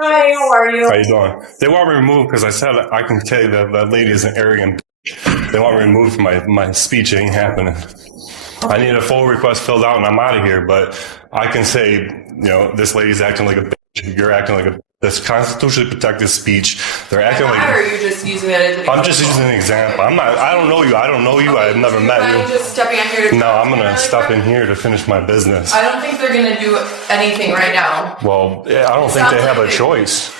Hi, how are you? How you doing? They want me removed because I said I can tell you that lady is an arrogant bitch. They want me removed from my speech. It ain't happening. I need a full request filled out and I'm out of here, but I can say, this lady's acting like a bitch. You're acting like a bitch. This constitutionally protected speech. They're acting like. Or are you just using that as an I'm just using an example. I don't know you. I've never met you. Just stepping in here to No, I'm going to step in here to finish my business. I don't think they're going to do anything right now. Well, yeah, I don't think they have a choice.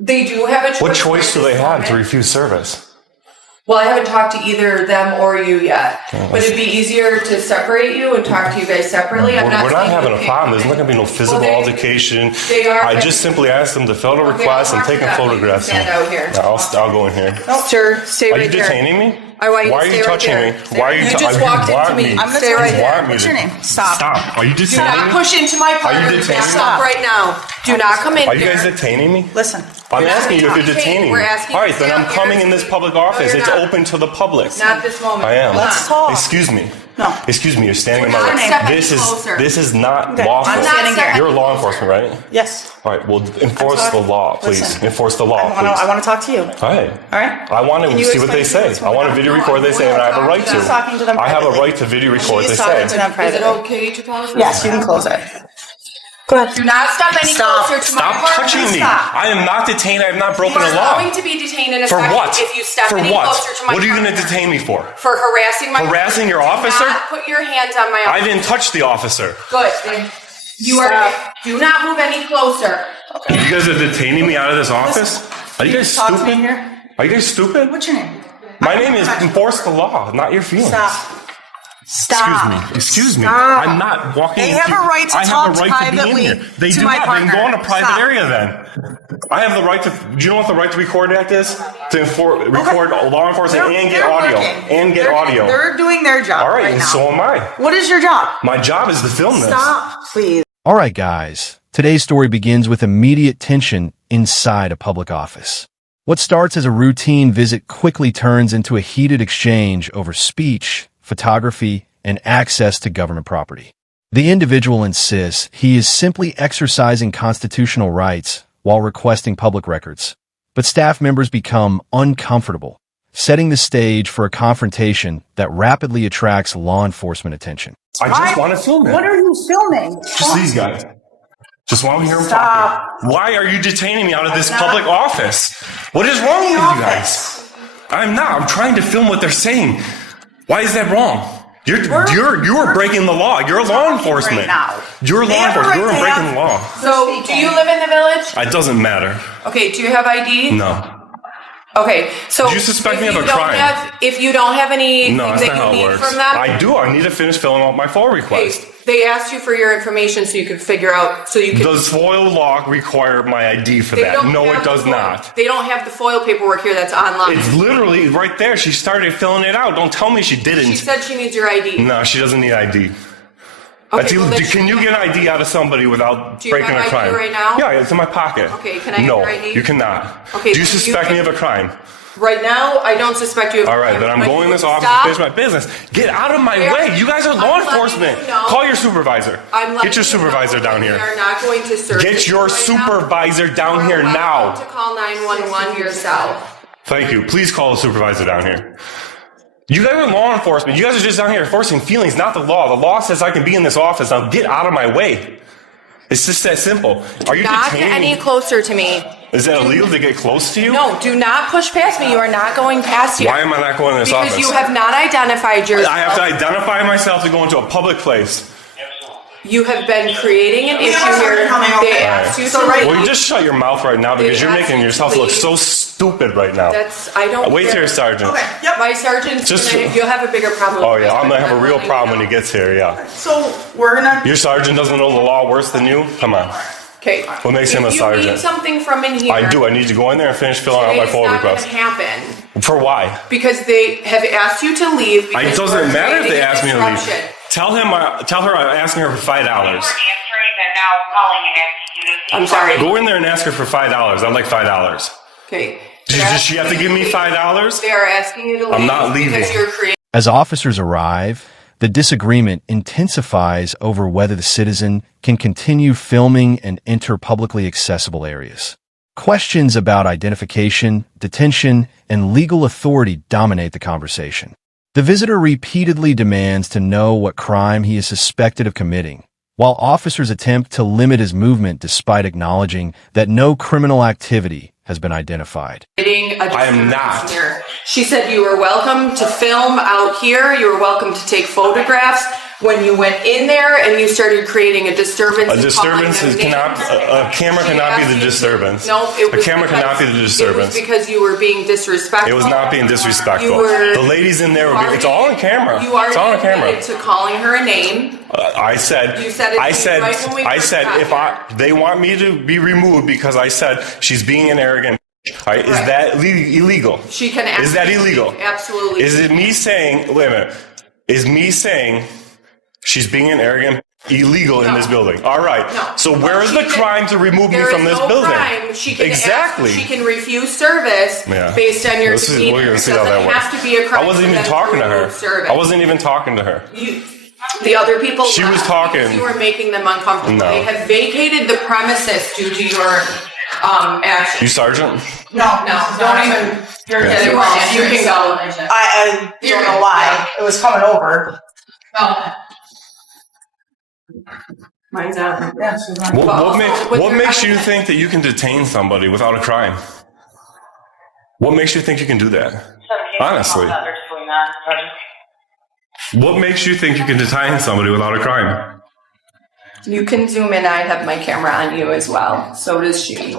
They do have a choice. What choice do they have to refuse service? Well, I haven't talked to either them or you yet. But it'd be easier to separate you and talk to you guys separately. We're not having a problem. There's not going to be no physical altercation. I just simply asked them to fill the request and take a photograph. Stand out here. I'll go in here. No, sir, stay right there. Are you detaining me? I want you Why to are you stay right touching there. me? Why are you You just walked into me. I'm going to stay right there. What's your name? Stop. Stop. Are you Do detaining not me? push into my partner. detaining me? Stop right now. Do not come in Are you here. guys detaining me? Listen. I'm asking you if you're Okay, detaining we're me. asking All you right, to then stay I'm out coming here. in this public office. you're It's not. open to the public. Not this moment. I am. Let's talk. Excuse me. No. Excuse me. You're standing in We're my not way. stepping This closer. is not Okay, lawful. I'm standing here. You're law enforcement, right? Yes. All right. Well, enforce the law, please. Listen. Enforce the law, I please. want to talk to you. All right. All right. I want to you see what they explain say. what's I want to going video on? record what they say, and I have a right She's talking to them to. I have a privately. right to video record what they She's talking to say. them Is it privately. okay to pause? Yes, you can close it. Go ahead. Do not step any Stop. closer to my Stop partner. touching me. Stop. I am not detained. I have not You broken are the law. going to be detained in a For second what? if you step For any what? closer to my What are you going to partner. detain me for? For harassing my Harassing your Do officer? not put your hands on my I officer. didn't touch the officer. Good. Then you are. Do not move any closer. You guys are detaining me out of this office? Are you guys Talk to me stupid? here. Are you guys stupid? What's your name? My name is enforce the law, not your feelings. Stop. Stop. Excuse me. Stop. I'm not walking They into. have a right to I talk have a right to be in privately here. They to do my not. They can go partner. in a private Stop. area then. I have the right to. Do you know what the right to record act is? To record law enforcement and get They're audio working. and get audio. They're doing their job. All right, right and now. so am I. What is your job? My job is to film this. Stop, please. All right, guys. Today's story begins with immediate tension inside a public office. What starts as a routine visit quickly turns into a heated exchange over speech, photography, and access to government property. The individual insists he is simply exercising constitutional rights while requesting public records. But staff members become uncomfortable, setting the stage for a confrontation that rapidly attracts law enforcement attention. I just want to film it. What are you filming? Just these guys. Just want to hear them Stop. talking. Why are you detaining me out of this public office? What is wrong with you guys? I'm not. I'm trying to film what they're saying. Why is that wrong? You are breaking the law. You're law enforcement. Right now. You're law have a enforcement. right You're to breaking the law. So, do you live in the village? It doesn't matter. Okay. Do you have ID? No. Okay. So, Do you suspect if me of a you don't crime? If you don't have anything No, that's that not how you it need works. from them, I do. I need to finish filling out my FOIA request. they asked you for your information so you could figure out so you could. Does FOIA law require my ID for They that? don't No, have it does the FOIL. not. They don't have the FOIL paperwork here. That's online. It's literally right there. She started filling it out. Don't tell me she didn't. She said she needs your ID. No, she doesn't need ID. Okay, well, then Can you get ID out of somebody without Do you breaking have a crime? ID right now? Yeah, it's in my pocket. Okay, can I have No, your ID? you cannot. Okay, Do you so you suspect me can- of a crime? Right now, I don't suspect you of a All right, crime, then I'm but going in you this office stop. to finish my business. Get out of my Where- way. You guys are law I'm letting enforcement. you know- Call your supervisor. I'm letting Get your you know supervisor down We here. are not going to search Get you your right now. supervisor down here You're now. welcome to call 911 yourself. Thank you. Please call the supervisor down here. You guys are law enforcement. You guys are just down here enforcing feelings, not the law. The law says I can be in this office. Now get out of my way. It's just that simple. Are you Not get detaining any me? closer to me. Is that illegal to get close to you? No, do not push past me. You are not going past here. Why am I not going in this Because office? you have not identified yourself. I have to identify myself to go into a public place. You have been creating an issue guys are here. coming over. They asked you to Well, you leave. just shut your mouth right now because They you're asked making you to yourself look leave. so stupid right now. I don't Wait care. here, Sergeant. Okay. Yep. My sergeant's Just- you'll have a bigger problem. Oh with yeah, this, I'm gonna but have a real letting problem you when he know. gets here. Yeah. So we're gonna. Your sergeant doesn't know the law worse than you. Come on. Okay. What makes him a If you sergeant? need something from in here, I do. I need to go in there and finish filling out my it's FOIA not going request. to happen For why? because they have asked you to leave. It because doesn't we're matter if creating they a ask me to leave. disruption. Tell her I'm asking her for $5. answering and now calling and asking you to I'm sorry. Go in there and ask her for $5. I'd like $5. Okay. Does she have to give me $5? They are asking you to leave. I'm not leaving. Because you're creating. As officers arrive, the disagreement intensifies over whether the citizen can continue filming and enter publicly accessible areas. Questions about identification, detention, and legal authority dominate the conversation. The visitor repeatedly demands to know what crime he is suspected of committing, while officers attempt to limit his movement despite acknowledging that no criminal activity has been identified. I am not. She said you were welcome to film out here. You were welcome to take photographs. When you went in there and you started creating a disturbance, A disturbance cannot. A camera cannot be the disturbance. No, it was a camera cannot be the disturbance. It was because you were being disrespectful. It was not being disrespectful. You were- The ladies in there were being. It's all on camera. You already It's all on camera. admitted to calling her a name. I said. You said it I said. right when we I first said got if here. they want me to be removed because I said she's being an arrogant. All right, is that illegal? She can. Is that illegal? Absolutely. Is it me saying? Wait a minute. Is me saying she's being an arrogant illegal in this building? All right. No. So where is the crime to remove me There from is this no building? crime. She can Exactly. she can refuse service Yeah. based on your We're demeanor. gonna It see how that doesn't works. have to be a crime. I wasn't for even them talking to her. remove service. I wasn't even talking to her. The other people. She was left talking. because you were making them uncomfortable. No. They have vacated the premises due to your action. You sergeant? No, Don't even. You're Yeah. kidding. You can go. I don't know why. It was coming over. Mine's out. Yeah, she's not. What makes you think that you can detain somebody without a crime? What makes you think you can do that? Honestly. What makes you think you can detain somebody without a crime? You can zoom in. I have my camera on you as well. So does she.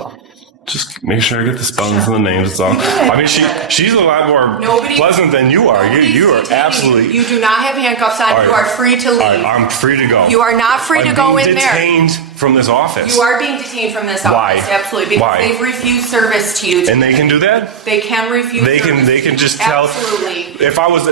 Just make sure I get the spellings and the names. That's all. I mean, she's a lot more Nobody- pleasant than you are. You are Nobody's absolutely. detaining you. You do not have handcuffs on. All right. You are free to leave. All right, I'm free to go. You are not free to go in I'm there. detained from this office. You are being detained from this Why? office, absolutely, because Why? they've refused service to you. And they can do that? They can refuse. They service. can just tell. Absolutely. If it was,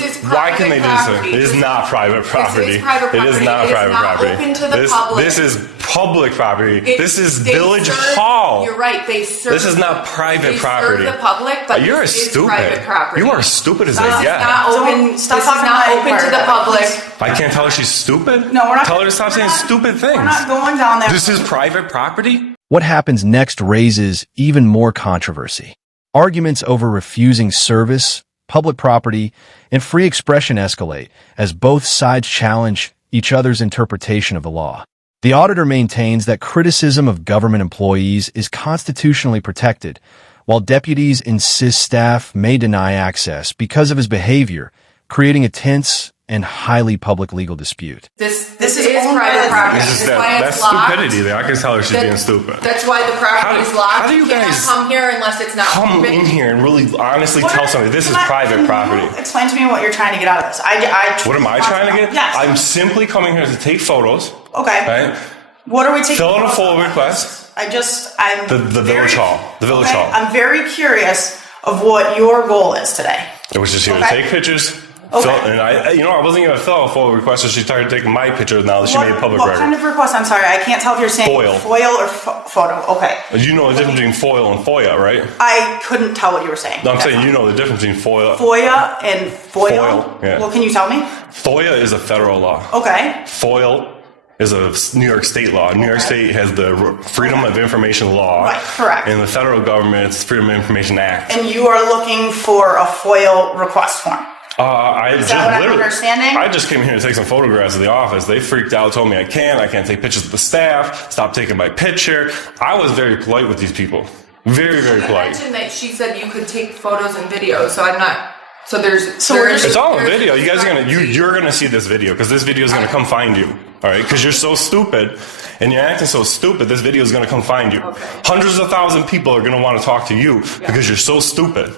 This is why can they do this? private It is property. not private property. This is private It is property. not It is private not property. open to the public. This is public property. This is They Village serve- Hall. You're right. They serve. This is not private they property. Serve the public, but You're this is stupid. private property. You are as stupid as they This is get. not open. Don't- stop this is talking not about open to the private. public. I can't tell her she's stupid. No, we're not. Tell her to stop we're saying not- stupid things. We're not going down there. This is private property. What happens next raises even more controversy. Arguments over refusing service, public property, and free expression escalate as both sides challenge each other's interpretation of the law. The auditor maintains that criticism of government employees is constitutionally protected, while deputies insist staff may deny access because of his behavior, creating a tense and highly public legal dispute. This is is owned by private the- property. This is That's why that's it's locked. stupidity there. I can tell her she's being stupid. That's why the property is locked. how do you cannot guys come here unless it's not Come open. in here and really honestly tell somebody this is private Can property. you explain to me what you're trying to get out of this. What am I trying to get? Yes. I'm simply coming here to take photos. Okay. Right? What are we taking? Fill out a photos full of? request. I'm The village hall. The village hall. I'm very curious of what your goal is today. It was just here to Okay. take pictures. Okay. And I wasn't going to fill out a full request, so she started taking my pictures now that she made a public what record. kind of request? I'm sorry, I can't tell if you're saying Foil. or photo. Okay. You know the difference between FOIL and FOIA, right? I couldn't tell what you were saying. No, I'm That's saying all. you know the difference between FOIA. FOIA and FOIL. FOIL, yeah. Well, can you tell me? FOIA is a federal law. Okay. FOIL is a New York State law. New York State has the Freedom of Information Law. Right, correct. And the federal government, it's Freedom of Information Act. And you are looking for a FOIL request form. Is that what I'm understanding? I just came here to take some photographs of the office. They freaked out, told me I can't take pictures of the staff, stop taking my picture. I was very polite with these people. Very, very You polite. mentioned that she said you could take photos and videos, so I'm not. So there's. So we're just- It's all on there's- video. You guys are you're gonna see this video because this video is gonna come find you. All right, because you're so stupid and you're acting so stupid. This video is gonna come find you. Okay. Hundreds of thousands of people are gonna want to talk to you because you're so stupid.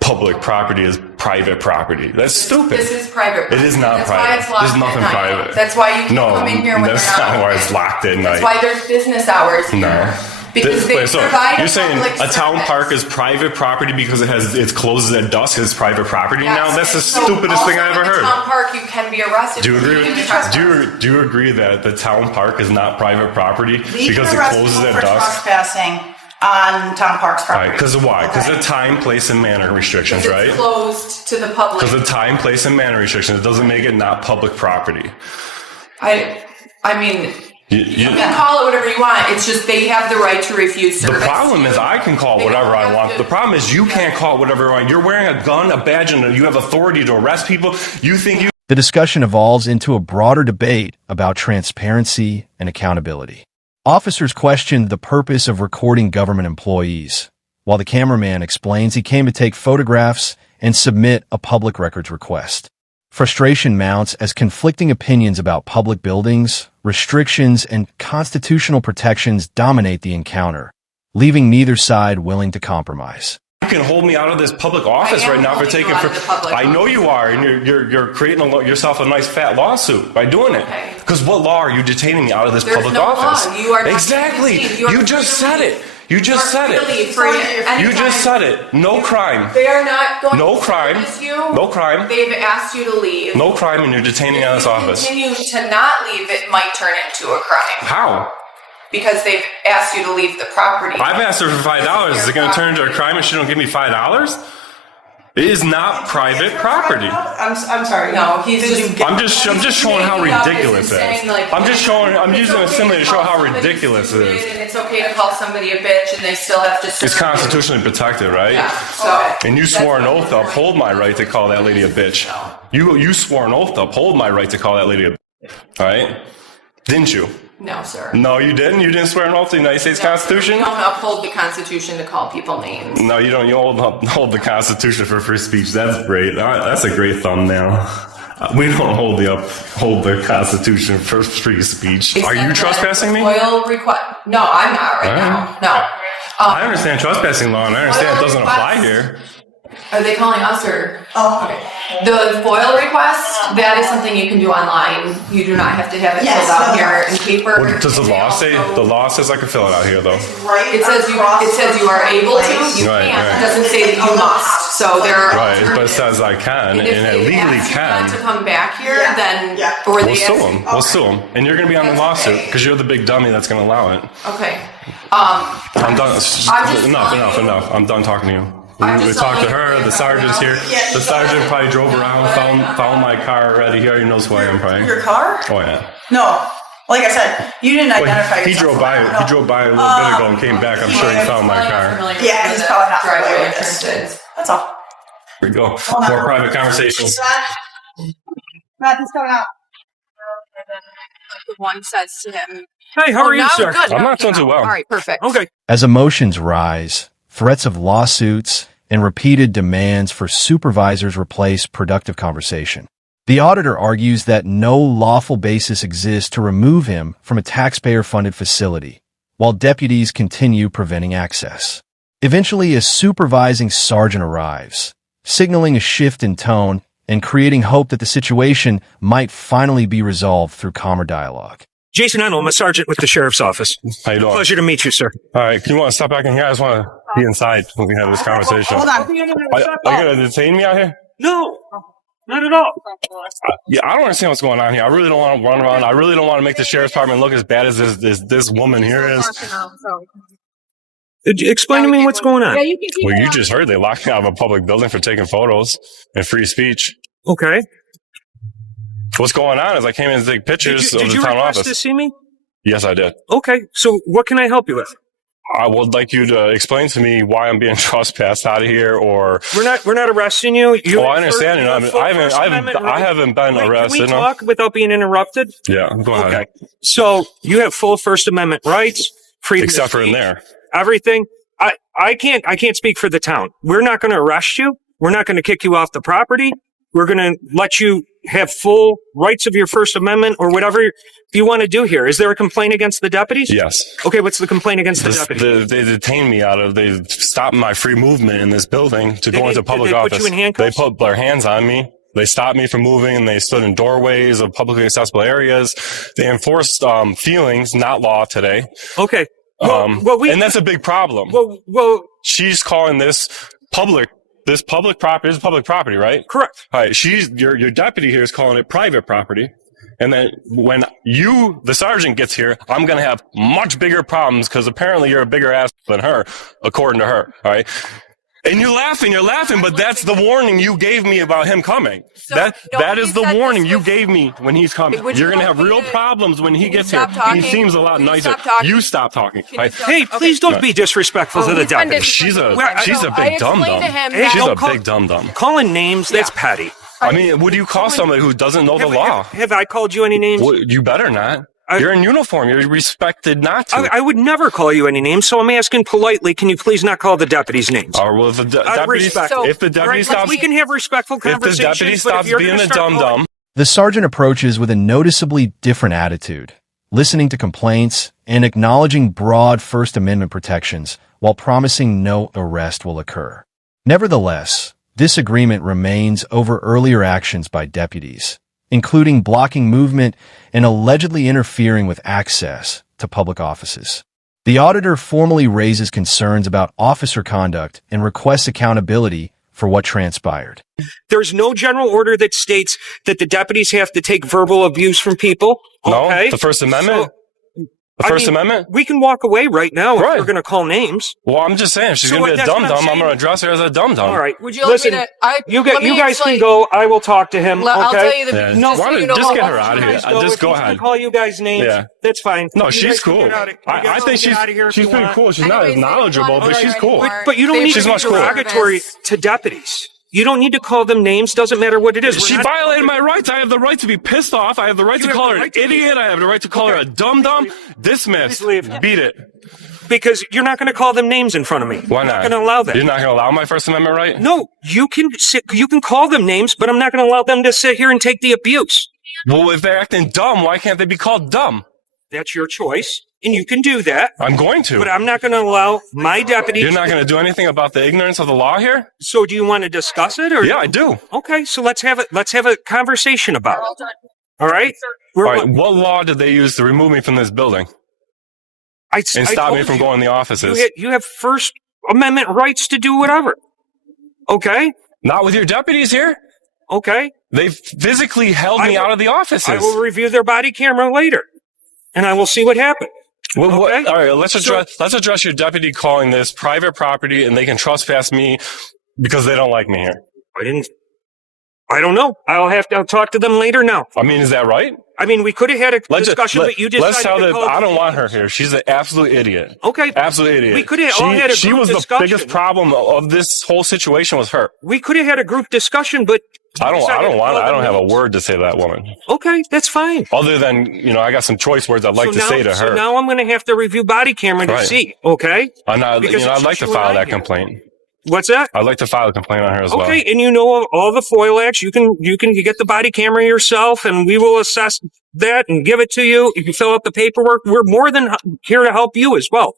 Public property is private property. That's stupid. This is private. It is not That's private. Why it's locked There's nothing at night. private. That's why you can No, come in here when that's they're not not why open. it's locked at night. That's why there's business hours here. No. Because they So provide you're saying public a town service. park is private property because it closes at dusk. It's private property now. Yes, That's the and so stupidest thing I also ever in the heard. Town park, you can be arrested. Do you for agree? being trespassed. Do you agree that the town park is not private property We because can it arrest closes people at for dusk? trespassing on town parks Right? property. Because of why? Because Okay. of time, place, and manner restrictions, It's right? closed to the public. Because of time, place, and manner restrictions, it doesn't make it not public property. I mean, You can call it whatever you want. It's just they have the right to refuse The service. problem is I can call it whatever I want. The problem is you can't call it whatever you want. You're wearing a gun, a badge, and you have authority to arrest people. You think you... The discussion evolves into a broader debate about transparency and accountability. Officers questioned the purpose of recording government employees, while the cameraman explains he came to take photographs and submit a public records request. Frustration mounts as conflicting opinions about public buildings, restrictions, and constitutional protections dominate the encounter, leaving neither side willing to compromise. You can hold me out of this public office right now for taking... I know you are, and you're creating yourself a nice fat lawsuit by doing it. Because what law are you detaining me out of this public office? Law. You are not exactly. You just said it. You just said it. You just said it. No crime. They are not going no to crime. You. No crime. They've asked you to leave. No crime, and you're detaining me out of this office. If you continue to not leave, it might turn into a crime. How? Because they've asked you to leave the property. I've asked her for $5. Is it going to turn into a crime if she don't give me $5? It is not private property. I'm sorry. No, I'm just showing how ridiculous it is. I'm using a simile to show how ridiculous it is. And it's okay to call somebody a bitch, and they still have to serve. It's constitutionally protected, right? Yeah. So. And you swore an oath to uphold my right to call that lady a bitch. You swore an oath to uphold my right to call that lady a bitch. All right? Didn't you? No, sir. No, you didn't? You didn't swear an oath to the United States Constitution? You don't uphold the Constitution to call people names. No, you don't. You hold the Constitution for free speech. That's great. That's a great thumbnail. We don't uphold the Constitution for free speech. Are you trespassing me? Request. No, I'm not right now. No. I understand trespassing law, and I understand it doesn't apply here. Are they calling us or? Oh, okay. The FOIL request, that is something you can do online. You do not have to have it filled out here in paper. What does the law say? The law says I can fill it out here, though. It says you are able to. You can. It doesn't say that you must. So there are but it says I can, and it legally can. To come back here, then we'll sue them. We'll sue them, and you're going to be on the lawsuit because you're the big dummy that's going to allow it. Okay. I'm done. Enough. I'm done talking to you. We talked to her, the sergeant's here. The sergeant probably drove around, found my car already. He already knows who I am, probably. Your car? Oh, yeah. No. Like I said, you didn't identify yourself. He drove by a little bit ago and came back. I'm sure he found my car. Yeah, he's probably not familiar with this. That's all. Here we go. More private conversations. Nothing's going on. The one says to him, "Hey, how are you, sir?" Good. I'm not doing too well. All right, perfect. Okay. As emotions rise, threats of lawsuits and repeated demands for supervisors replace productive conversation. The auditor argues that no lawful basis exists to remove him from a taxpayer-funded facility, while deputies continue preventing access. Eventually, a supervising sergeant arrives, signaling a shift in tone and creating hope that the situation might finally be resolved through calmer dialogue. Jason Ennell, I'm a sergeant with the sheriff's office. How you doing? Pleasure to meet you, sir. All right, can you want to step back in here? I just want to be inside when we have this conversation. Hold on. Are you going to detain me out here? No, not at all. Yeah, I don't understand what's going on here. I really don't want to run around. I really don't want to make the sheriff's department look as bad as this woman here is. Explain to me what's going on. Well, you just heard they locked me out of a public building for taking photos and free speech. Okay. What's going on is I came in to take pictures of the town office. Did you request to see me? Yes, I did. Okay, so what can I help you with? I would like you to explain to me why I'm being trespassed out of here, or we're not arresting you. I understand. I haven't been arrested. Can we talk without being interrupted? Yeah, go ahead. Okay. So you have full First Amendment rights, freedom except for speech, in there. Everything. I can't speak for the town. We're not going to arrest you. We're not going to kick you off the property. We're going to let you have full rights of your First Amendment or whatever you want to do here. Is there a complaint against the deputies? Yes. Okay, what's the complaint against the deputies? They detained me they stopped my free movement in this building to go into public office. Put you in handcuffs? They put their hands on me. They stopped me from moving, and they stood in doorways of publicly accessible areas. They enforced feelings, not law today. Okay. And that's a big problem. Well, she's calling this public property is public property, right? Correct. All right. Your deputy here is calling it private property. And then when the sergeant gets here, I'm going to have much bigger problems because apparently you're a bigger ass than her, according to her. All right. And you're laughing, but that's the warning you gave me about him coming. So, that nobody is the said warning this you was- gave me when he's coming. Would You're you gonna like have me real to- problems when he Can you gets here. stop talking? He seems a lot Can you nicer. stop talking? You stop talking. Can you stop- Hey, please don't No. be disrespectful to the he's been deputy. She's a disrespectful. big dum I explained to dum. him Hey, that- She's don't a call- big dum dum. Calling names, that's Yeah. petty. I mean, what do you call somebody who doesn't know the law? Have I called you any names? Well, you better not. You're in uniform. You're respected not to. I would never call you any names, so I'm asking politely, can you please not call the deputies names? Or well, if the deputy, respect. if the deputy Right, stops, we can have respectful if the conversations. deputy but if stops you're being gonna a start dum calling- dum, The sergeant approaches with a noticeably different attitude, listening to complaints and acknowledging broad First Amendment protections while promising no arrest will occur. Nevertheless, disagreement remains over earlier actions by deputies, including blocking movement and allegedly interfering with access to public offices. The auditor formally raises concerns about officer conduct and requests accountability for what transpired. There's no general order that states that the deputies have to take verbal abuse from people. no, Okay? the First Amendment. I First mean, Amendment. We can walk away right now Right. if we're going to call names. Well, I'm just saying, if she's So gonna be a that's dum what I'm dum, I'm saying. gonna address her as a dum dum. All right. Would you like Listen, me to? you let me guys explain- can go. I will talk to him. I'll okay? tell you the. Yeah. just Why so don't- you know just how get her long- out of here. Guys Just if go he's ahead. gonna call you guys names. Yeah. That's fine. No, You she's guys can cool. get out of- you I guys think can get out of here if she's you pretty want. cool. She's Anyways, not they as don't knowledgeable, want but her she's cool. anymore. But you don't They need She's to be much cooler. derogatory to deputies. You don't need to call them names. Doesn't matter what it is. She We're not- violated my rights. I have the right to be pissed off. I have the right to have call the her an right to be- idiot. I have the right to call her a dum dum. Dismiss. Please leave. Beat it. because you're not going to call them names in front of me. Why I'm not? not going to allow that. You're not going to allow my First Amendment right? No, you can call them names, but I'm not going to allow them to sit here and take the abuse. Well, if they're acting dumb, why can't they be called dumb? That's your choice, and you can do that. I'm going to. But I'm not going to allow my deputy. You're not going to do anything about the ignorance of the law here? So, do you want to discuss it, or Yeah, I do. Okay, so let's have a conversation about it. All right. All right. What law did they use to remove me from this building and stop me told from you, going to the offices? You have First Amendment rights to do whatever. Okay. Not with your deputies here. Okay. They physically held me out of the offices. I will review their body camera later, and I will see what happened. Well, Okay. all right, let's address your deputy calling this private property, and they can trespass me because they don't like me here. I don't know. I'll talk to them later now. I mean, is that right? I mean, we could have had a discussion, but you decided let's tell to them call I it- don't want her here. She's an absolute idiot. Okay. Absolute idiot. We could have all had a She group was discussion. the biggest problem of this whole situation was her. We could have had a group discussion, but I don't have a word. word to say to that woman. Okay, that's fine. Other than, I got some choice words I'd like to say to her. So now I'm going to have to review body camera to Right. see. Okay. I'm not, Because I'd it's like to short file line that here. complaint. What's that? I'd like to file a complaint on her as well. Okay, and you know all the FOIL acts. You can get the body camera yourself, and we will assess that and give it to you. You can fill out the paperwork. We're more than here to help you as well.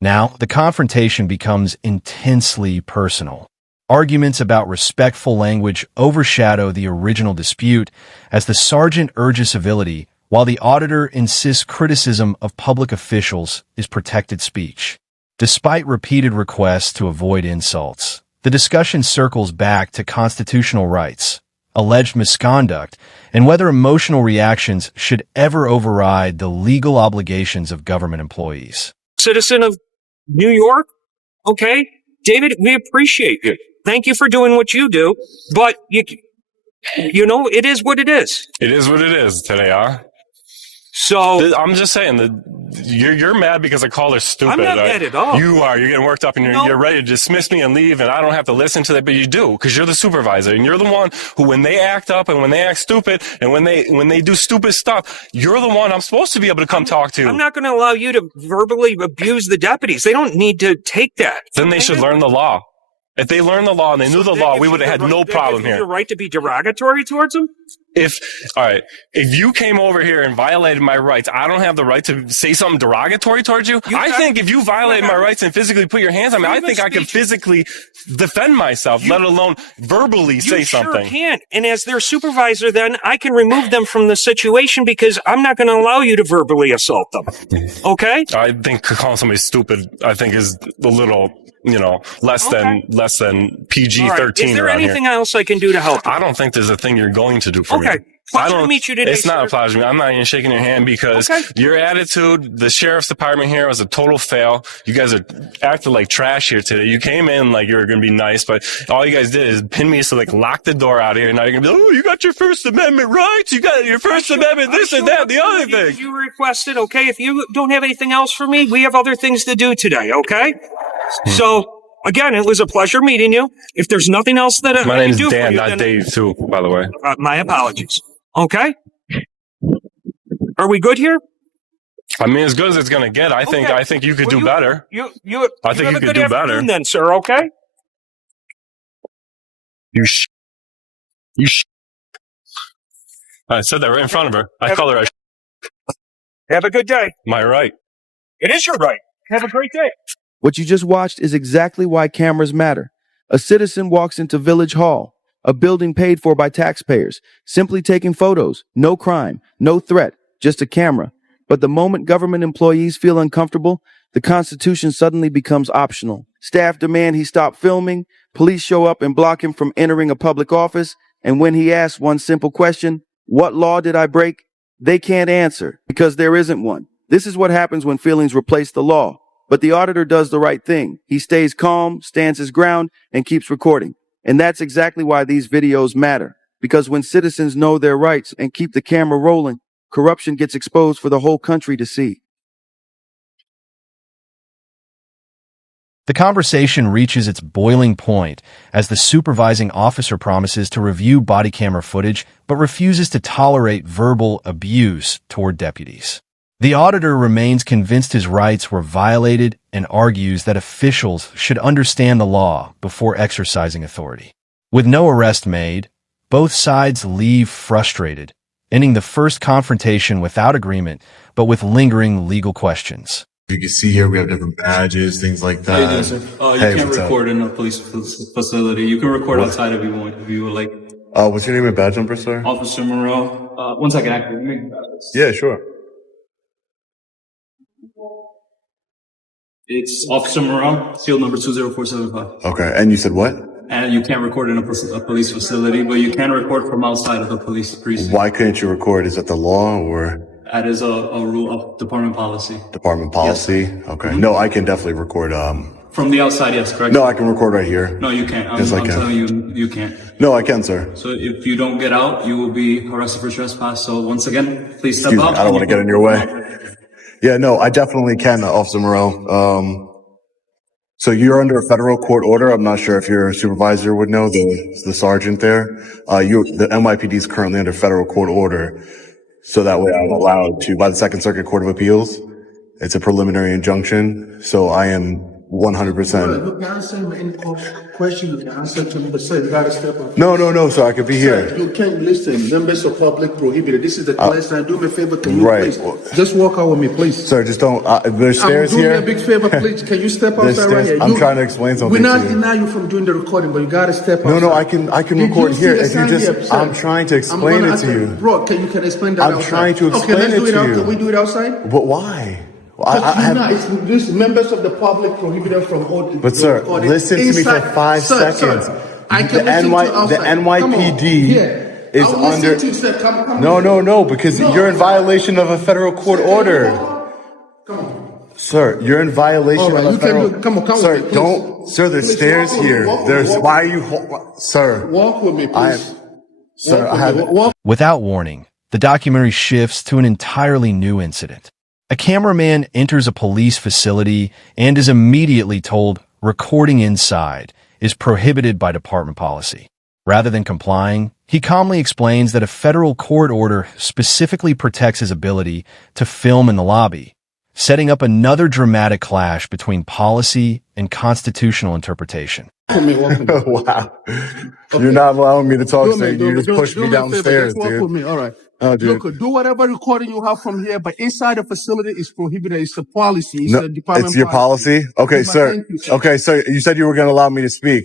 Now, the confrontation becomes intensely personal. Arguments about respectful language overshadow the original dispute as the sergeant urges civility, while the auditor insists criticism of public officials is protected speech. Despite repeated requests to avoid insults, the discussion circles back to constitutional rights, alleged misconduct, and whether emotional reactions should ever override the legal obligations of government employees. Citizen of New York, okay? David, we appreciate you. Thank you for doing what you do, but it is what it is. It is what it is today, huh? So I'm just saying that you're mad because I called her stupid. I'm not mad at all. You are. You're getting worked up and you're ready to dismiss me and leave, and I don't have to listen to that, but you do because you're the supervisor and you're the one who, when they act up and when they act stupid and when they do stupid stuff, you're the one I'm supposed to be able to come talk to. I'm not going to allow you to verbally abuse the deputies. They don't need to take that. Then they should learn the law. If they learned the law and they knew the law, we would have had no problem You here. the right to be derogatory towards them? If you came over here and violated my rights, I don't have the right to say something derogatory towards you. I think if you violated my rights and physically put your hands on me, I think I can physically defend myself, let alone verbally say something. You sure can. And as their supervisor, then I can remove them from the situation because I'm not going to allow you to verbally assault them. Okay? I think calling somebody stupid, I think is a little, less than PG-13 All right. Is there around anything here. else I can do to help you? I don't think there's a thing you're going to do for me. Okay. Pleasure to meet you today, It's not a sir. pleasure. I'm not even shaking your hand because Okay. your attitude, the sheriff's department here was a total fail. You guys are acting like trash here today. You came in like you were going to be nice, but all you guys did is pin me, so like lock the door out of here. Now you're going to be like, oh, you got your First Amendment rights. You got your First Amendment, this and that, the other thing. You requested, okay? If you don't have anything else for me, we have other things to do today, okay? So, again, it was a pleasure meeting you. If there's nothing else that My I can name's do for Dan, you, not then, Dave, too, by the way. my apologies. Okay? Are we good here? I mean, as good as it's going to get. I Okay. think you could Well, do better. I think have you a could good do better. afternoon then, sir, okay? You I said that right in front of her. I called her. Have a good day. Am I right? It is your right. Have a great day. What you just watched is exactly why cameras matter. A citizen walks into Village Hall, a building paid for by taxpayers, simply taking photos. No crime, no threat, just a camera. But the moment government employees feel uncomfortable, the Constitution suddenly becomes optional. Staff demand he stop filming, police show up and block him from entering a public office, and when he asks one simple question, "What law did I break?" they can't answer because there isn't one. This is what happens when feelings replace the law. But the auditor does the right thing. He stays calm, stands his ground, and keeps recording. And that's exactly why these videos matter. Because when citizens know their rights and keep the camera rolling, corruption gets exposed for the whole country to see. The conversation reaches its boiling point as the supervising officer promises to review body camera footage but refuses to tolerate verbal abuse toward deputies. The auditor remains convinced his rights were violated and argues that officials should understand the law before exercising authority. With no arrest made, both sides leave frustrated, ending the first confrontation without agreement but with lingering legal questions. You can see here we have different badges, things like that. How you doing, sir? You Hey, can't what's up? record in a police facility. You can record outside if you would like. What's your name and badge number, sir? Officer Moreau. One second, actually. Yeah, sure. It's Officer Moreau, seal number 20475. Okay, and you said what? And you can't record in a police facility, but you can record from outside of the police precinct. Why couldn't you record? Is that the law or That is a rule of department policy. department policy? Okay. No, I can definitely record. From the outside, yes, correct? No, I can record right here. No, you can't. Yes, I I'm can. telling you, you can't. No, I can, sir. So if you don't get out, you will be arrested for trespass. So once again, please step Excuse me, out. I don't want to get in your way. Yeah, no, I definitely can, Officer Moreau. So you're under a federal court order. I'm not sure if your supervisor would know, the sergeant there. The NYPD is currently under federal court order. So that way I'm allowed to, by the Second Circuit Court of Appeals. It's a preliminary injunction. So I am 100%. You can answer me any question, you can answer to me, but sir, you gotta step up. No, sir, I could be Sir, here. you can't listen, members of public prohibited, this is the class time, do me a favor, can you right. please, just walk out with me, please. Sir, just don't, there's stairs Do me here. a big favor, please, can you step There's outside right stairs. here? I'm trying to explain something We're not to you. denying you from doing the recording, but you gotta step outside. No, I can Did record see here. the If you sign just, here, sir? I'm trying to I'm explain gonna it ask to you. Bro, can you explain that I'm outside? trying to Okay, explain let's it do it to out, you. can we do it outside? But why? This members of the public prohibited from holding. But sir, listen to me for 5 seconds. I can The listen to you outside. the NYPD is I'll listen under. to you, sir. Come No, because No. you're in violation of a federal court order. Come on. Sir, you're in violation All right, of a you can federal. do- come on, sir, with me, please. don't. Sir, there's Please, stairs walk with me, here. walk with me, There's. walk Why are you, sir? Walk with me, please. Sir, Walk I with me. have. Walk. Without warning, the documentary shifts to an entirely new incident. A cameraman enters a police facility and is immediately told recording inside is prohibited by department policy. Rather than complying, he calmly explains that a federal court order specifically protects his ability to film in the lobby, setting up another dramatic clash between policy and constitutional interpretation. Walk with me, walk with me. Wow. You're not allowing me to talk, Do sir. me, You just pushed do me me a down the favor, stairs, just walk with dude. me, all right. Oh, dude. Look, do whatever recording you have from here, but inside the facility is prohibited. It's a policy. It's a department It's your policy? Okay, It's my sir. thank you, sir. Okay, sir. You said you were going to allow me to speak.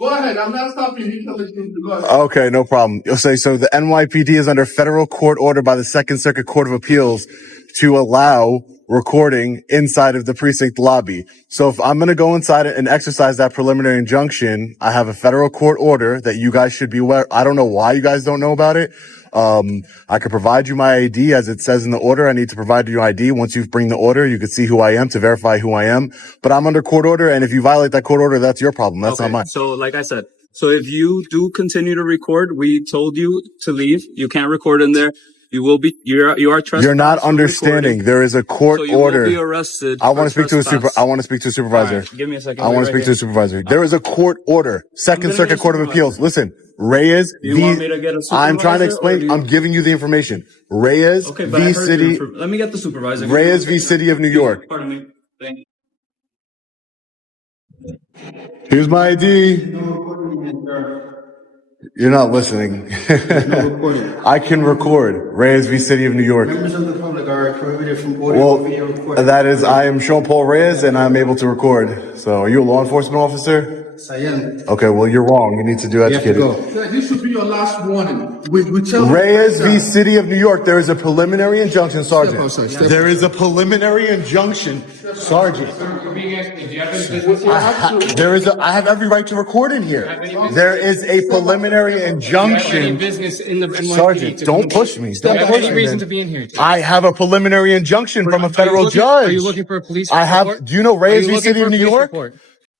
Go ahead. I'm not stopping you. Tell us to go ahead. Okay, no problem. You'll say, so the NYPD is under federal court order by the Second Circuit Court of Appeals to allow recording inside of the precinct lobby. So if I'm going to go inside and exercise that preliminary injunction, I have a federal court order that you guys should be aware. I don't know why you guys don't know about it. I could provide you my ID as it says in the order. I need to provide you ID. Once you bring the order, you can see who I am to verify who I am. But I'm under court order, and if you violate that court order, that's your problem. That's not mine. So like I said, so if you do continue to record, we told you to leave. You can't record in there. You are trespassing. You're not understanding. There is a court so you order. Will be arrested. I want to speak to a supervisor. Right, give me a second. I want to speak to a supervisor. There is a court order. Second Circuit Court of Appeals. Listen, Reyes you want me to get a supervisor? I'm trying to explain. I'm giving you the information. Reyes v. City. Let me get the supervisor. Reyes v. City of New York. Pardon me. Thank you. Here's my ID. You're not listening. I can record. Reyes v. City of New York. Members of the public are prohibited from audio and video recording. That is, I am Sean Paul Reyes, and I'm able to record. So, are you a law enforcement officer? I am. Okay, well, you're wrong. You need to do educated. You have to go. This should be your last warning. We tell Reyes v. City of New York. There is a preliminary injunction, Sergeant. Step There is a preliminary injunction, Sergeant. I have every right to record in here. There is a preliminary injunction. Sergeant, don't push me. Don't push me. I have a preliminary injunction from a federal judge. Are you looking for a police report? Do you know Reyes v. City of New York?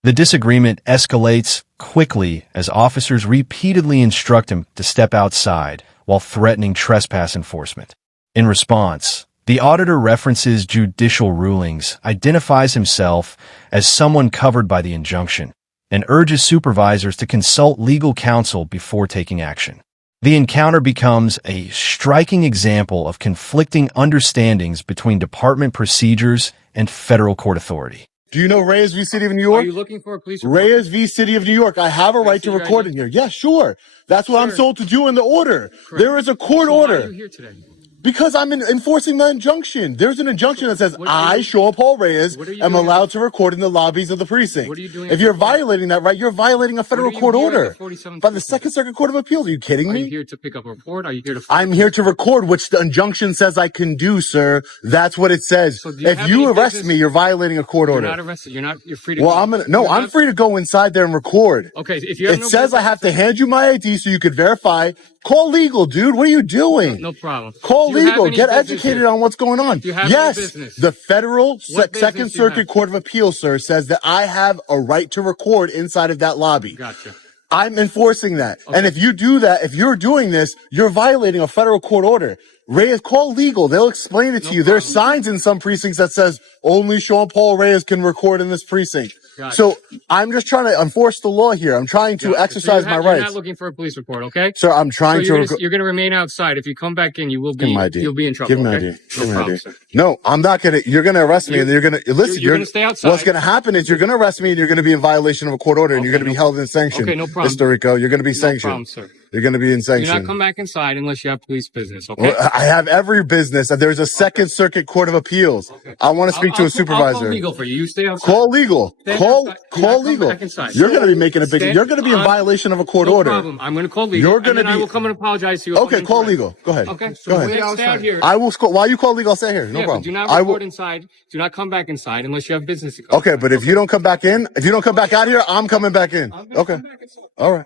The disagreement escalates quickly as officers repeatedly instruct him to step outside while threatening trespass enforcement. In response, the auditor references judicial rulings, identifies himself as someone covered by the injunction, and urges supervisors to consult legal counsel before taking action. The encounter becomes a striking example of conflicting understandings between department procedures and federal court authority. Do you know Reyes v. City of New York? Are you looking for a police report? Reyes v. City of New York. I have a right to record in here. Yeah, sure. That's what I'm told to do in the order. Correct. There is a court order. Why are you here today? Because I'm enforcing the injunction. There's an injunction that says I, Sean Paul Reyes, am allowed to record in the lobbies of the precinct. What are you doing? If you're violating that right, you're violating a federal court order by the Second Circuit Court of Appeals. Are you kidding me? Are you here to pick up a report? Are you here to? I'm here to record, which the injunction says I can do, sir. That's what it says. So if you arrest me, you're violating a court order. You're not arrested. You're free to. Well, I'm free to go inside there and record. Okay, if you have it says I have to hand you my ID so you could verify. Call legal, dude. What are you doing? No problem. Call legal. Get educated on what's going on. Yes, the federal Second Circuit Court of Appeals, sir, says that I have a right to record inside of that lobby. Gotcha. I'm enforcing that. Okay. And if you do that, if you're doing this, you're violating a federal court order. Reyes, call legal. They'll explain it to you. There's signs in some precincts that says only Sean Paul Reyes can record in this precinct. Gotcha. So I'm just trying to enforce the law here. I'm trying to exercise my rights. You're not looking for a police report, okay? Sir, I'm trying you're going to remain outside. If you come back in, you'll be in trouble. Give me ID. Give me ID. No, I'm not going to. You're going to arrest me and you're going to listen. You're going to stay outside. What's going to happen is you're going to arrest me and you're going to be in violation of a court order and you're going to be held in sanction. Okay, no problem. Mr. Rico, you're going to be sanctioned. No problem, sir. You're going to be in sanction. Do not come back inside unless you have police business, okay? Well, I have every business. There's a Second Circuit Court of Appeals. Okay. I want to speak to a supervisor. I'll call legal for you. You stay outside. Call legal. Call legal. You're going to be making a big. You're going to be in violation of a court order. No problem. I'm going to call legal. I will come and apologize to you. Okay, call legal. Go ahead. Okay. Go ahead. Stay out here. I will. While you call legal, I'll stay here. No problem. Do not record inside. Do not come back inside unless you have business to go. Okay, but if you don't come back in, if you don't come back out here, I'm coming back in. Okay. All right.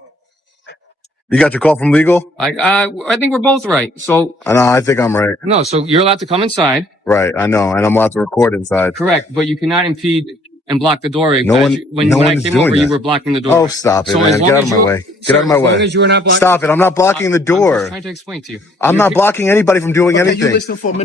You got your call from legal? I think we're both right. So no, I think I'm right. No, so you're allowed to come inside. Right, I know, and I'm allowed to record inside. Correct, but you cannot impede and block the doorway. When I came over, you were blocking the door. Oh, stop it, man! Get out of my way! Get out of my way! As long as you are not blocking, stop it! I'm not blocking the door. I'm just trying to explain to you. I'm not blocking anybody from doing anything.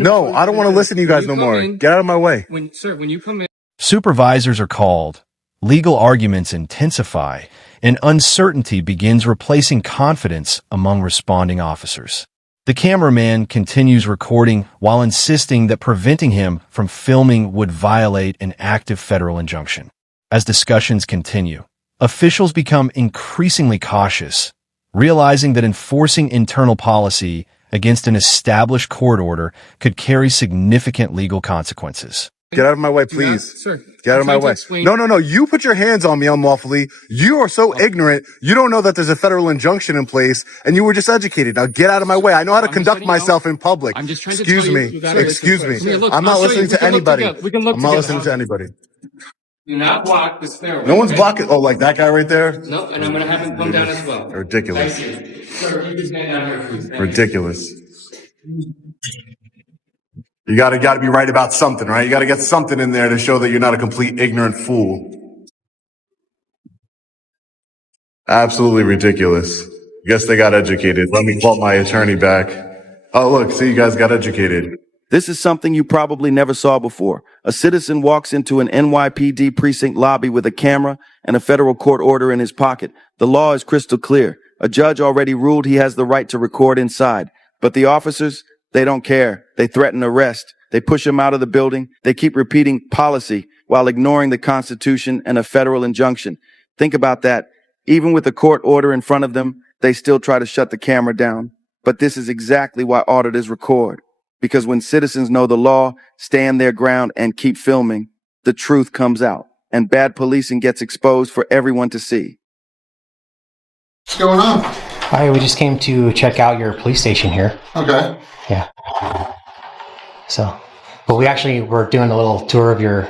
No, I don't want to listen to you guys no more. Get out of my way! When you come in, supervisors are called. Legal arguments intensify, and uncertainty begins replacing confidence among responding officers. The cameraman continues recording while insisting that preventing him from filming would violate an active federal injunction. As discussions continue, officials become increasingly cautious, realizing that enforcing internal policy against an established court order could carry significant legal consequences. Get out of my way, please. Sir, Get out of I'm my trying to way. explain- No. You put your hands on me unlawfully. You are so ignorant. You don't know that there's a federal injunction in place, and you were just educated. Now get out of my way. I know how to I'm just conduct letting you know. myself in public. I'm just trying to Excuse tell you, me. you gotta Excuse listen me. first. Look, I'm not I'll show listening you. to We can look anybody. together. We can look I'm not together. listening to anybody. Do not block the stairway. No one's okay? blocking. Oh, like that guy right there? No, and I'm gonna have him come down as well. Ridiculous. Thank you. Sir, keep his hand down here, please. Thank you. Ridiculous. You gotta be right about something, right? You gotta get something in there to show that you're not a complete ignorant fool. Absolutely ridiculous. Guess they got educated. Let me call my attorney back. Oh, look, see, you guys got educated. This is something you probably never saw before. A citizen walks into an NYPD precinct lobby with a camera and a federal court order in his pocket. The law is crystal clear. A judge already ruled he has the right to record inside. But the officers, they don't care. They threaten arrest. They push him out of the building. They keep repeating policy while ignoring the Constitution and a federal injunction. Think about that. Even with a court order in front of them, they still try to shut the camera down. But this is exactly why auditors record. Because when citizens know the law, stand their ground, and keep filming, the truth comes out, and bad policing gets exposed for everyone to see. What's going on? Hi, we just came to check out your police station here. Okay. Yeah. So, but we actually were doing a little tour of your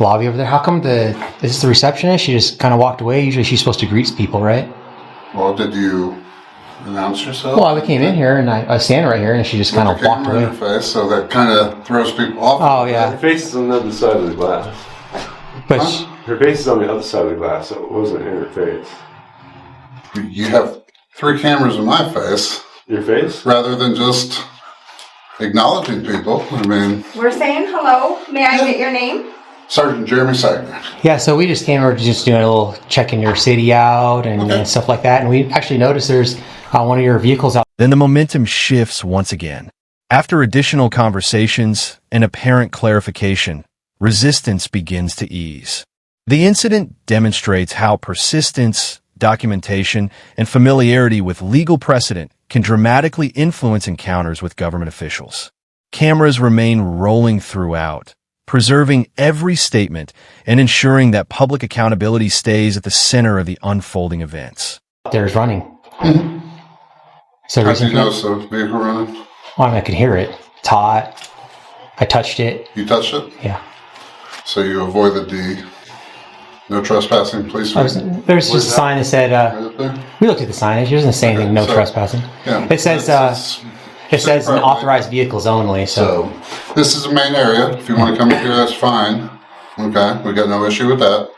lobby over there. How come is this the receptionist? She just kind of walked away. Usually she's supposed to greet people, right? Well, did you announce yourself? Well, we came in here and I was standing right here and she just kind of walked away. In your face, so that kind of throws people off. Oh, yeah. Her face is on the other side of the glass. But her face is on the other side of the glass, so it wasn't in her face. You have 3 cameras in my face. Your face? Rather than just acknowledging people. I mean, We're saying hello. May I get your name? Sergeant Jeremy Sagner. yeah, so we just came over just doing a little checking your city out and stuff like that. And we actually noticed there's one of your vehicles out. Then the momentum shifts once again. After additional conversations and apparent clarification, resistance begins to ease. The incident demonstrates how persistence, documentation, and familiarity with legal precedent can dramatically influence encounters with government officials. Cameras remain rolling throughout, preserving every statement and ensuring that public accountability stays at the center of the unfolding events. There's running. Mm-hmm. So how do you know so vehicle running? Well, I mean, I could hear it. It's hot. I touched it. You touched it? Yeah. So you avoided the no trespassing police? There's just a sign that said, we looked at the signage. It doesn't say anything, no trespassing. Yeah, it says authorized vehicles only. So this is the main area. If you want to come up here, that's fine. Okay, we got no issue with that.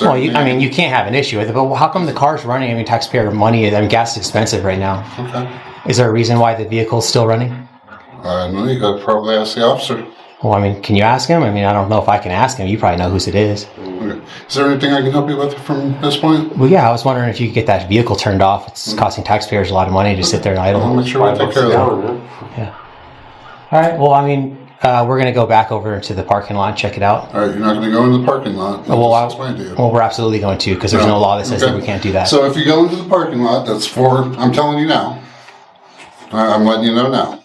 Well, I mean, you can't have an issue with it, but how come the car's running? I mean, taxpayer money, I mean, gas is expensive right now. Okay. Is there a reason why the vehicle's still running? No, you got to probably ask the officer. Well, I mean, can you ask him? I mean, I don't know if I can ask him. You probably know whose it is. Okay. Is there anything I can help you with from this point? Well, yeah, I was wondering if you could get that vehicle turned off. It's costing taxpayers a lot of money to sit there and idle. I'll make sure we take care of that. Yeah. All right. Well, I mean, we're going to go back over to the parking lot and check it out. All right, you're not going to go into the parking lot. Well, we're absolutely going to, because there's no law that says that we can't do that. So if you go into the parking lot, I'm telling you now. I'm letting you know now.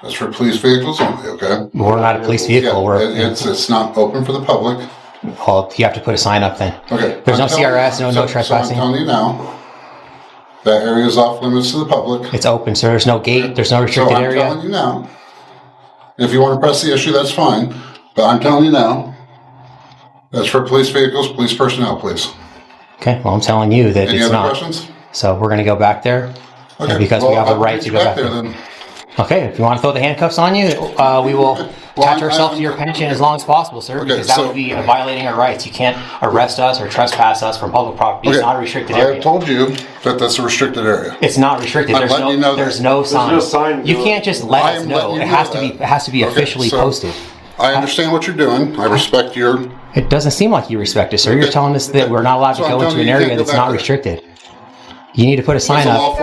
That's for police vehicles only, okay? We're not a police vehicle. Yeah, it's not open for the public. Well, you have to put a sign up then. Okay. There's no CRS, no So trespassing. I'm telling you now, that area is off limits to the public. It's open, sir. There's no gate. There's no restricted area. I'm telling you now. If you want to press the issue, that's fine. But I'm telling you now, that's for police vehicles, police personnel, please. Okay. Well, I'm telling you that Any it's other not. questions? So we're going to go back there. Okay. And because we have the right to go back there. Then. Okay. If you want to throw the handcuffs on you, we will attach ourselves to your pension as long as possible, sir. Because that would be violating our rights. You can't arrest us or trespass us from public property. It's not a restricted area. I told you that that's a restricted area. It's not restricted. There's no sign. You can't just let us know. It has to be officially posted. I understand what you're doing. I respect your... It doesn't seem like you respect us, sir. You're telling us that we're not allowed to go into an area that's not restricted. You need to put a sign up.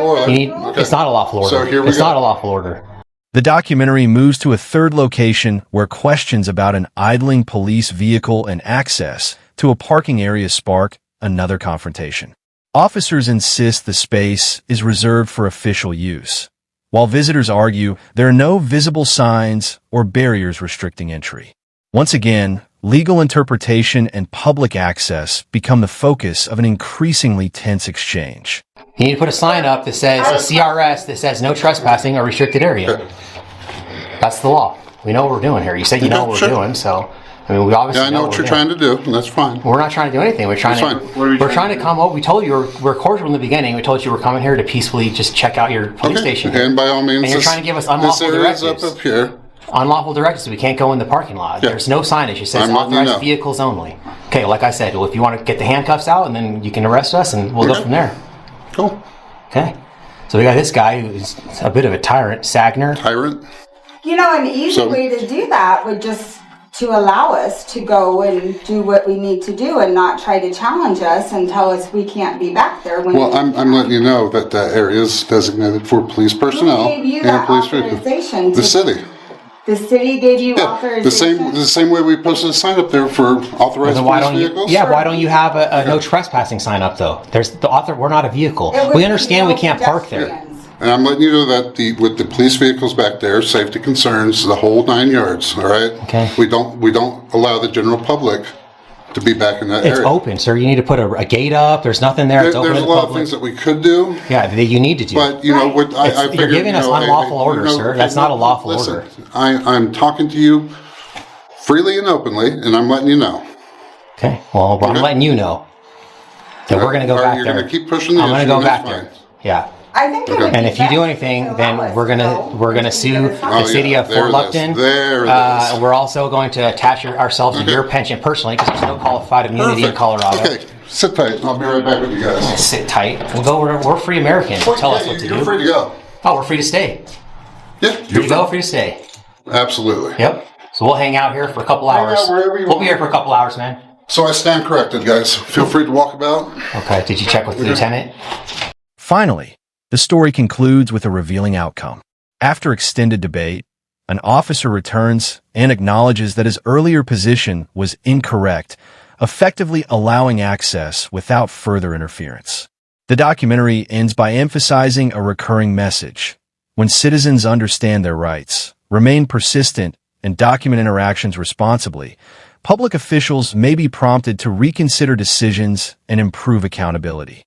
It's not a lawful order. So here we it's go. not a lawful order. The documentary moves to a third location where questions about an idling police vehicle and access to a parking area spark another confrontation. Officers insist the space is reserved for official use, while visitors argue there are no visible signs or barriers restricting entry. Once again, legal interpretation and public access become the focus of an increasingly tense exchange. You need to put a sign up that says a CRS that says no trespassing or restricted area. That's the law. We know what we're doing here. You said you know what we're doing, so I mean, we obviously Yeah, I know what you're trying to do, and that's fine. We're not trying to do anything. We're trying to come over. We told you we're cordial in the beginning. We told you we're coming here to peacefully just check out your police station. And by all means, and you're trying to give us unlawful directives. Up here. Unlawful directives. We can't go in the parking lot. Yeah. There's no signage. It says authorized vehicles only. Okay, like I said, well, if you want to get the handcuffs out, and then you can arrest us, and we'll go from there. Cool. Okay. So we got this guy who's a bit of a tyrant, Sagner. Tyrant. You know, an easy way to do that would just to allow us to go and do what we need to do and not try to challenge us and tell us we can't be back there. Well, I'm letting you know that that area is designated for police personnel Who gave you and that police authorization? The city. The city gave you authorization? The same way we posted a sign up there for authorized police vehicles. Why don't you have a no trespassing sign up though? There's the author. We're not a vehicle. We understand we can't park there. And I'm letting you know that with the police vehicles back there, safety concerns, the whole 9 yards. All right. Okay. We don't allow the general public to be back in that area. It's open, sir. You need to put a gate up. There's nothing there. It's open There's to a the lot of public. things that we could do. Yeah, that you need to do. But you know, I figured, you're giving us unlawful orders, sir. That's not a lawful order. I'm talking to you freely and openly, and I'm letting you know. Okay. Well, I'm letting you know that we're going to go back there. You're going to keep pushing the issue. I'm going to go back there. Yeah. I think it would be and if you do best anything, to then allow us we're gonna sue the city of there Fort it is. Lupton. There it is. We're also going to attach ourselves to your pension personally because there's no qualified immunity in Colorado. Okay, sit tight. I'll be right back with you guys. Sit tight. We'll go. We're free Americans. Tell us what to do. You're free to go. Oh, we're free to stay. Yeah, free to go. Free to stay. Absolutely. Yep. So we'll hang out here for a couple hours. We'll be here for a couple hours, man. So I stand corrected, guys. Feel free to walk about. Okay. Did you check with the lieutenant? Finally, the story concludes with a revealing outcome. After extended debate, an officer returns and acknowledges that his earlier position was incorrect, effectively allowing access without further interference. The documentary ends by emphasizing a recurring message. When citizens understand their rights, remain persistent, and document interactions responsibly, public officials may be prompted to reconsider decisions and improve accountability.